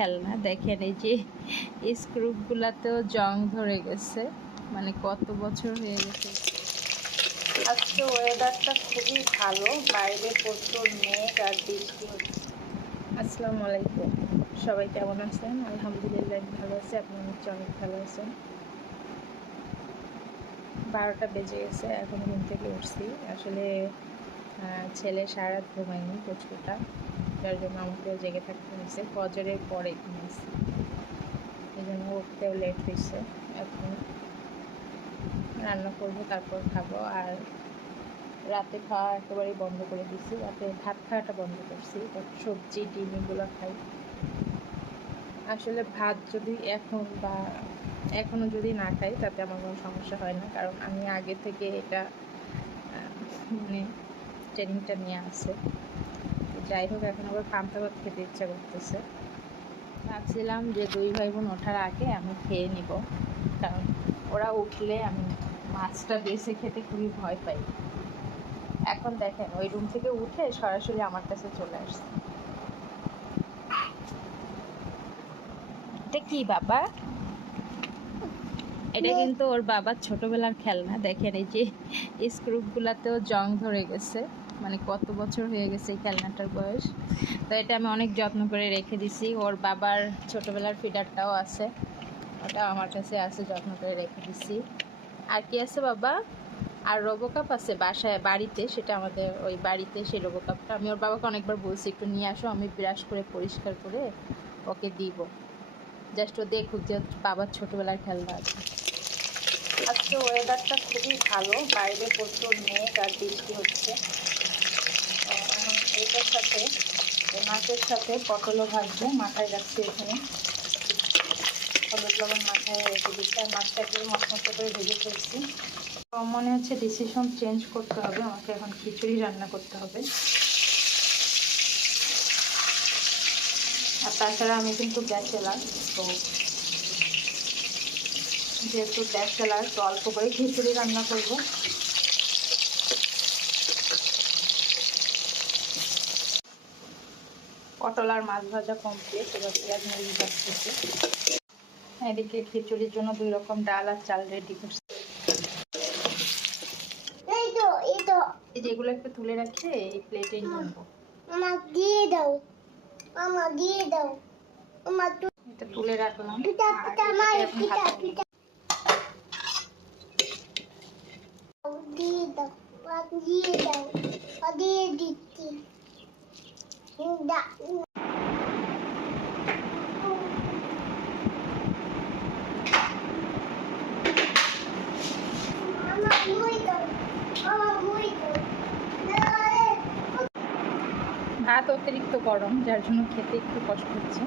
খেলনা দেখেন এই যে স্ক্রুপগুলাতেও জং ধরে গেছে। মানে কত বছর হয়ে গেছে। আজকে ওয়েদারটা খুবই ভালো বাইরে প্রচুর মেঘ আর বৃষ্টি হচ্ছে। আসসালামু আলাইকুম। সবাই কেমন আছেন? আলহামদুলিল্লাহ ভালো আছে। আপনি নিশ্চয়ই অনেক ভালো আছেন। বারোটা বেজে গেছে এখন ঘুম থেকে উঠছি। আসলে ছেলে সারা রাত ঘুমায়নি প্রচুরটা যার জন্য আমাকেও জেগে থাকতে হয়েছে। ফজরের পরে ঘুমিয়েছি এই জন্য উঠতেও লেট হয়েছে। এখন রান্না করব, তারপর খাব। আর রাতে খাওয়া একেবারেই বন্ধ করে দিছি রাতে ভাত খাওয়াটা বন্ধ করছি। সবজি, ডিম এগুলো খাই। আসলে ভাত যদি এখন বা এখনও যদি না খাই, তাতে আমার কোনো সমস্যা হয় না। কারণ আমি আগে থেকে এটা মানে ট্রেনিংটা নিয়ে আসে যাই হোক, এখন আবার পান্তা ভাত খেতে ইচ্ছা করতেছে। ভাবছিলাম যে দুই ভাই বোন ওঠার আগে আমি খেয়ে নিব, কারণ ওরা উঠলে আমি মাছটা বেছে খেতে খুবই ভয় পাই। এখন দেখেন, ওই রুম থেকে উঠে সরাসরি আমার কাছে চলে আসছে। এটা কি বাবা? এটা কিন্তু ওর বাবার ছোটবেলার খেলনা। দেখেন এই যে স্ক্রুপ স্ক্রুপগুলাতেও জং ধরে গেছে। মানে কত বছর হয়ে গেছে এই খেলনাটার বয়স। তো এটা আমি অনেক যত্ন করে রেখে দিছি। ওর বাবার ছোটবেলার ফিডারটাও আছে। ওটা আমার কাছে আছে, যত্ন করে রেখে দিছি। আর কি আছে বাবা? আর রোবোকাপ আছে বাসায়, বাড়িতে, সেটা আমাদের ওই বাড়িতে সেই রোবোকাপটা। আমি ওর বাবাকে অনেকবার বলছি, একটু নিয়ে আসো, আমি ব্রাশ করে পরিষ্কার করে ওকে দিব। জাস্ট ও দেখুক যে বাবার ছোটবেলার খেলনা আছে। আজকে ওয়েদারটা খুবই ভালো। বাইরে প্রচুর মেঘ আর বৃষ্টি হচ্ছে। এই মাছের সাথে পটলও ভাজবো, মাথায় রাখছি এখানে। হলুদ লবণ মাথায় রেখে দিচ্ছি, আর মাছটা একটু মশমতো করে ভেজে ফেলছি। মনে হচ্ছে ডিসিশন চেঞ্জ করতে হবে, আমাকে এখন খিচুড়ি রান্না করতে হবে। আর তাছাড়া আমি কিন্তু ব্যাচেলার তো যেহেতু ব্যাচেলার তো অল্প করে খিচুড়ি রান্না করব। পটল আর মাছ ভাজা কমপ্লিট এবার পেঁয়াজ মরিচ ভাজতেছে এদিকে খিচুড়ির জন্য দুই রকম ডাল আর চাল রেডি করছি। যেগুলো একটু তুলে রাখে এই প্লেটে নেব। দিয়ে দাও। মামা দিয়ে দাও। মামা এটা তুলে রাখলাম। দিয়ে দাও। দিয়ে দাও। দিয়ে দিচ্ছি। ভাত অতিরিক্ত গরম যার জন্য খেতে একটু কষ্ট হচ্ছে।